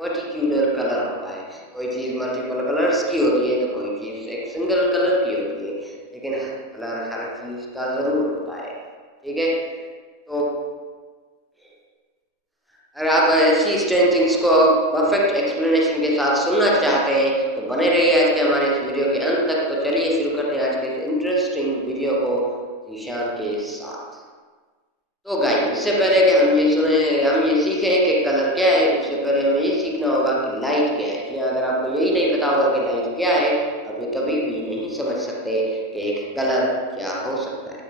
Particular colour होता है। कोई चीज़ मल्टीपल कलर्स की होती है तो कोई चीज़ एक सिंगल कलर की होती है, लेकिन कलर हर चीज़ का ज़रूर होता है। ठीक है, तो अगर आप ऐसी स्ट्रेंज थिंग्स को परफेक्ट एक्सप्लेनेशन के साथ सुनना चाहते हैं तो बने रहिए आज के हमारे इस वीडियो के अंत तक। तो चलिए शुरू करते हैं आज के इस इंटरेस्टिंग वीडियो को ईशान के साथ। तो गाइस, इससे पहले कि हम ये सीखें कि कलर क्या है, उससे पहले हमें ये सीखना होगा कि लाइट क्या है। या अगर आपको यही नहीं पता होगा कि लाइट क्या है, आप ये कभी भी नहीं समझ सकते कि एक कलर क्या हो सकता है।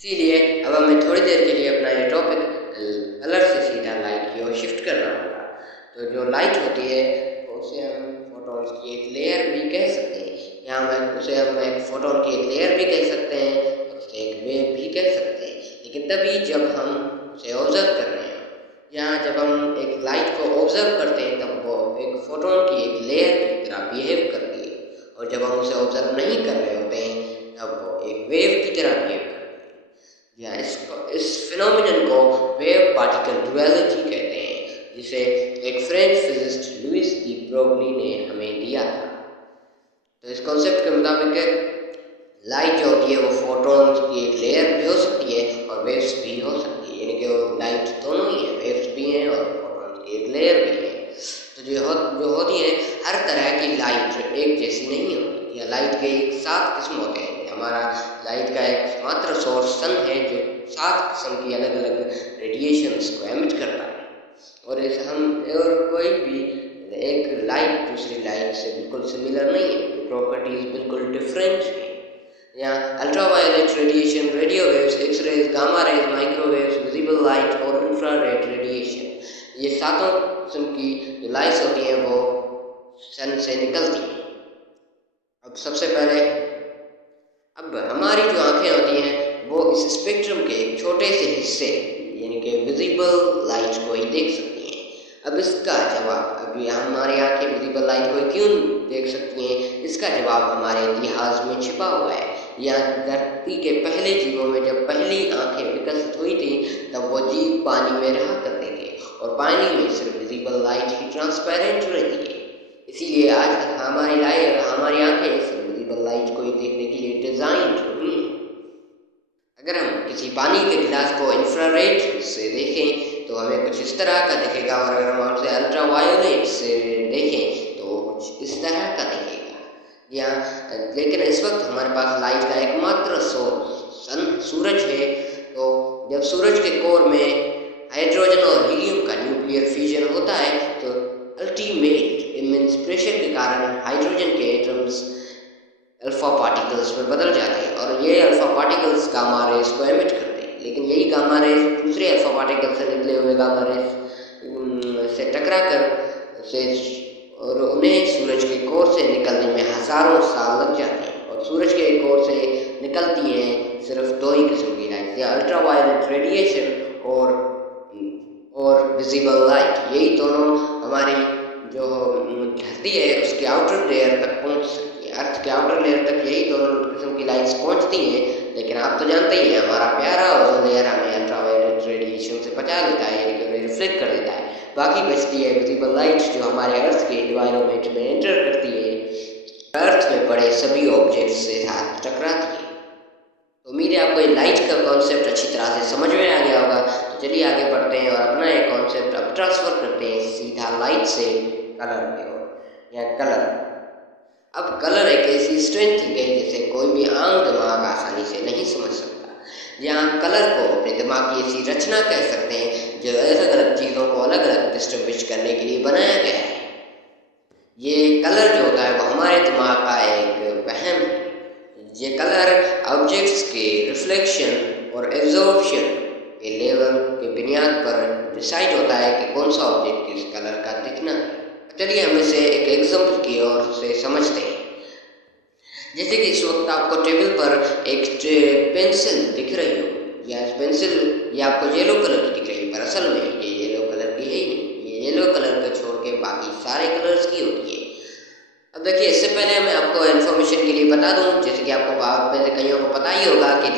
इसीलिए अब हमें थोड़ी देर के लिए अपना ये टॉपिक कलर से सीधा लाइट की ओर शिफ्ट करना होगा। तो जो लाइट होती है तो उसे हम फोटॉन्स की एक लेयर भी कह सकते हैं, या हम एक फोटोन की एक लेयर भी कह सकते हैं, और उसे एक वेव भी कह सकते हैं। लेकिन तभी जब हम उसे ऑब्जर्व कर रहे हैं, या जब हम एक लाइट को ऑब्जर्व करते हैं तब वो एक फोटोन की एक लेयर की तरह बिहेव करती है, और जब हम उसे ऑब्जर्व नहीं कर रहे होते हैं तब वो एक वेव की तरह बिहेव करती है। या इस फिनोमिनन को वेव पार्टिकल डुअलिटी कहते हैं, जिसे एक French physicist Louis de Broglie ने हमें दिया था। तो इस कॉन्सेप्ट के मुताबिक लाइट जो होती है वो फोटॉन्स की एक लेयर भी हो सकती है और वेव्स भी हो सकती है, यानी कि वो लाइट दोनों ही है, वेव्स भी हैं और फोटॉन्स की एक लेयर भी है। तो जो होती है, हर तरह की लाइट एक जैसी नहीं होती, या लाइट के एक 7 किस्म होते हैं। हमारा लाइट का एक मात्र सोर्स सन है जो 7 किस्म की अलग अलग रेडिएशंस को एमिट करता है, और कोई भी एक लाइट दूसरी लाइट से बिल्कुल सिमिलर नहीं है, प्रॉपर्टीज बिल्कुल डिफरेंट है। या ultraviolet radiation, radio waves, X rays, gamma rays, microwaves, visible light और इंफ्रारेड रेडिएशन, ये 7 किस्म की जो लाइट्स होती हैं वो सन से निकलती हैं। अब सबसे पहले, अब हमारी जो आंखें होती हैं वो इस स्पेक्ट्रम के एक छोटे से हिस्से यानी कि विजिबल लाइट को ही देख सकती हैं। अब इसका जवाब, अभी हमारी आंखें विजिबल लाइट को क्यों देख सकती हैं, इसका जवाब हमारे इतिहास में छिपा हुआ है। या धरती के पहले जीवों में जब पहली आंखें विकसित हुई थी तब वो जीव पानी में रहा करते थे, और पानी में सिर्फ विजिबल लाइट ही ट्रांसपेरेंट रहती है। इसीलिए आज हमारी आंखें सिर्फ विजिबल लाइट को ही देखने के लिए डिजाइन हुई हैं। अगर हम किसी पानी के गिलास को इंफ्रारेड से देखें तो हमें कुछ इस तरह का दिखेगा, और अगर हम उसे अल्ट्रावायोलेट से देखें तो कुछ इस तरह का दिखेगा। या लेकिन इस वक्त हमारे पास लाइट का एकमात्र सोर्स सूरज है। तो जब सूरज के कोर में हाइड्रोजन और हीलियम का न्यूक्लियर फ्यूजन होता है तो अल्टीमेट इमेंस प्रेशर के कारण हाइड्रोजन के एटम्स अल्फा पार्टिकल्स में बदल जाते हैं, और ये अल्फा पार्टिकल्स गामा रेज को एमिट करते हैं। लेकिन यही गामा रेज दूसरे अल्फा पार्टिकल से निकले हुए गामा रेज से टकरा कर और उन्हें सूरज के कोर से निकलने में हजारों साल लग जाते हैं। और सूरज के कोर से निकलती हैं सिर्फ 2 ही किस्म की लाइट, या अल्ट्रावायलेट रेडिएशन और विजिबल लाइट। यही दोनों हमारी जो धरती है उसके आउटर लेयर तक पहुंच सकती है। अर्थ के आउटर लेयर तक यही दोनों किस्म की लाइट्स पहुंचती हैं, लेकिन आप तो जानते ही हैं हमारा प्यारा ओजोन लेयर हमें अल्ट्रावायलेट रेडिएशन से बचा लेता है, यानी कि उन्हें रिफ्लेक्ट कर देता है। बाकी बचती है विजिबल लाइट जो हमारे अर्थ के एनवायरनमेंट में एंटर करती है, अर्थ में पड़े सभी ऑब्जेक्ट्स से साथ टकराती है। तो उम्मीद है आपको ये लाइट का कॉन्सेप्ट अच्छी तरह से समझ में आ गया होगा। तो चलिए आगे बढ़ते हैं और अपना एक कॉन्सेप्ट अब ट्रांसफर करते हैं सीधा लाइट से कलर की ओर, या कलर। अब कलर एक ऐसी स्ट्रेंथ है जिसे कोई भी आम दिमाग आसानी से नहीं समझ सकता। यहाँ कलर को अपने दिमाग की ऐसी रचना कह सकते हैं जो अलग अलग चीज़ों को अलग अलग डिस्टिंग्विश करने के लिए बनाया गया है। ये कलर जो होता है वो हमारे दिमाग का एक वहम है। ये कलर ऑब्जेक्ट्स के रिफ्लेक्शन और एब्जॉर्प्शन के लेवल के बुनियाद पर डिसाइड होता है कि कौन सा ऑब्जेक्ट किस कलर का दिखना है। चलिए हम इसे एक एग्जाम्पल की ओर से समझते हैं। जैसे कि इस वक्त आपको टेबल पर एक पेंसिल दिख रही हो, या पेंसिल ये आपको येलो कलर की दिख रही है, पर असल में ये येलो कलर की है ही नहीं। ये येलो कलर को छोड़ के बाकी सारे कलर्स की होती है। अब देखिए, इससे पहले मैं आपको इन्फॉर्मेशन के लिए बता दूं, जैसे कि आपको आप में से कईयों को पता ही होगा कि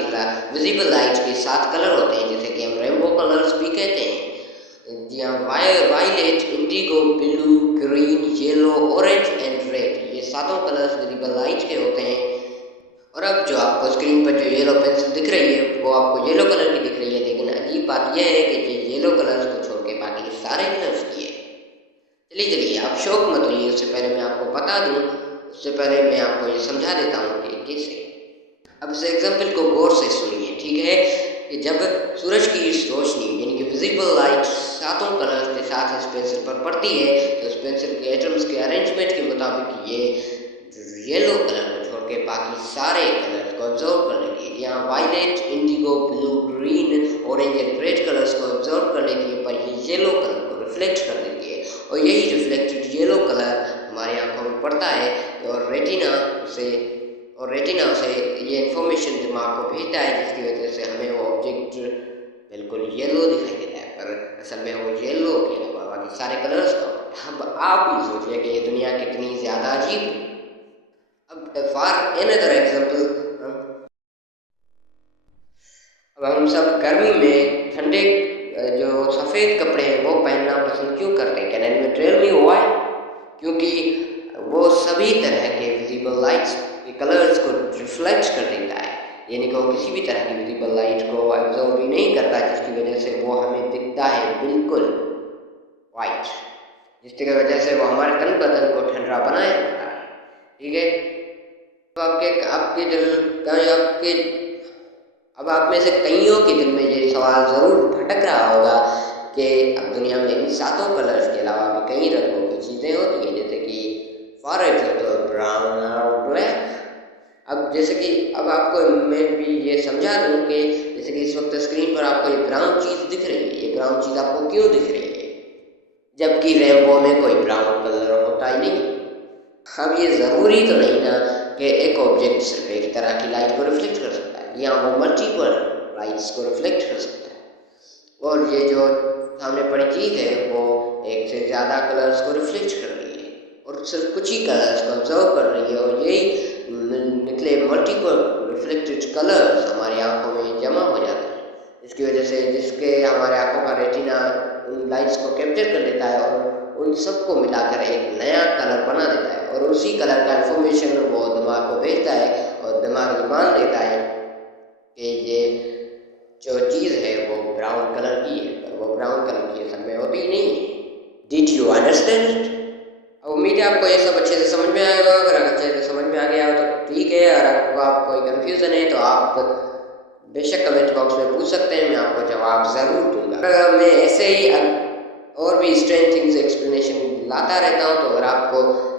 विजिबल लाइट के 7 कलर होते हैं, जैसे कि हम रेनबो कलर्स भी कहते हैं। जी हाँ, violet, indigo, blue, green, yellow, orange and red, ये सातों कलर्स विजिबल लाइट के होते हैं। और अब जो आपको स्क्रीन पर जो येलो पेंसिल दिख रही है वो आपको येलो कलर की दिख रही है, लेकिन अजीब बात यह है कि ये येलो कलर्स को छोड़ के बाकी सारे कलर्स की है। चलिए चलिए आप शौक मत होइए, उससे पहले मैं आपको बता दूं, उससे पहले मैं आपको ये समझा देता हूँ कि कैसे। अब इस एग्जाम्पल को गौर से सुनिए, ठीक है। कि जब सूरज की इस रोशनी यानी कि विजिबल लाइट सातों कलर्स के साथ इस पेंसिल पर पड़ती है तो इस पेंसिल के एटम्स के अरेंजमेंट के मुताबिक ये येलो कलर को छोड़ के बाकी सारे कलर्स को ऑब्जर्व कर लेगी। यहाँ violet, indigo, blue, green, orange and red colours को ऑब्जर्व कर लेती है, पर ये येलो कलर को रिफ्लेक्ट कर देती है और यही रिफ्लेक्टेड येलो कलर हमारी आंखों में पड़ता है और रेटिना से ये इंफॉर्मेशन दिमाग को भेजता है, जिसकी वजह से हमें वो ऑब्जेक्ट बिल्कुल येलो दिखाई देता है, पर असल में वो येलो के अलावा बाकी सारे कलर्स का। अब आप भी सोचिए कि ये दुनिया कितनी ज़्यादा अजीब है। अब फॉर एनदर एग्जाम्पल, अब हम सब गर्मी में ठंडे जो सफ़ेद कपड़े हैं वो पहनना पसंद क्यों करते हैं? Can anyone tell me why? क्योंकि वो सभी तरह के विजिबल लाइट्स के कलर्स को रिफ्लेक्ट कर देता है, यानी कि वो किसी भी तरह की विजिबल लाइट को एब्जॉर्ब ही नहीं करता, जिसकी वजह से वो हमें दिखता है बिल्कुल वाइट, जिसकी वजह से वो हमारे तन बदन को ठंडा बनाए रखता है, ठीक है। तो अब आप में से कईयों के दिल में ये सवाल ज़रूर भटक रहा होगा कि अब दुनिया में इन सातों कलर्स के अलावा भी कई रंगों की चीज़ें होती हैं, जैसे कि फॉर एग्जाम्पल ब्राउन और ब्लैक। अब जैसे कि अब आपको मैं भी ये समझा दूँ कि जैसे कि इस वक्त स्क्रीन पर आपको ये ब्राउन चीज़ दिख रही है, ये ब्राउन चीज़ आपको क्यों दिख रही है, जबकि रेनबो में कोई ब्राउन कलर होता ही नहीं। अब ये ज़रूरी तो नहीं ना कि एक ऑब्जेक्ट सिर्फ एक तरह की लाइट को रिफ्लेक्ट कर सकता है, या वो मल्टीपल लाइट्स को रिफ्लेक्ट कर सकता है, और ये जो सामने पड़ी चीज़ है वो एक से ज़्यादा कलर्स को रिफ्लेक्ट कर रही है और सिर्फ कुछ ही कलर्स को ऑब्जर्व कर रही है, और यही निकले मल्टीपल रिफ्लेक्टेड कलर्स हमारी आंखों में जमा हो जाते हैं, इसकी वजह से जिसके हमारे आंखों का रेटिना उन लाइट्स को कैप्चर कर लेता है और उन सबको मिलाकर एक नया कलर बना देता है, और उसी कलर का इंफॉर्मेशन वो दिमाग को भेजता है और दिमाग ये मान लेता है कि ये जो चीज़ है वो ब्राउन कलर की है, पर वो ब्राउन कलर की असल में होती ही नहीं है। Did you understand it? उम्मीद है आपको ये सब अच्छे से समझ में आएगा। अगर अच्छे से समझ में आ गया हो तो ठीक है, और आपको कोई कन्फ्यूज़न है तो आप बेशक कमेंट बॉक्स में पूछ सकते हैं, मैं आपको जवाब ज़रूर दूंगा। मैं ऐसे ही और भी स्ट्रेंज थिंग्स एक्सप्लेनेशन लाता रहता हूँ, तो अगर आपको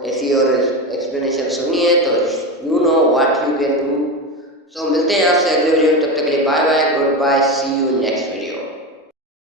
ऐसी और एक्सप्लेनेशन सुननी है तो you know what you can do. So मिलते हैं आपसे अगले वीडियो में, तब तक के लिए bye bye, goodbye, see you next video.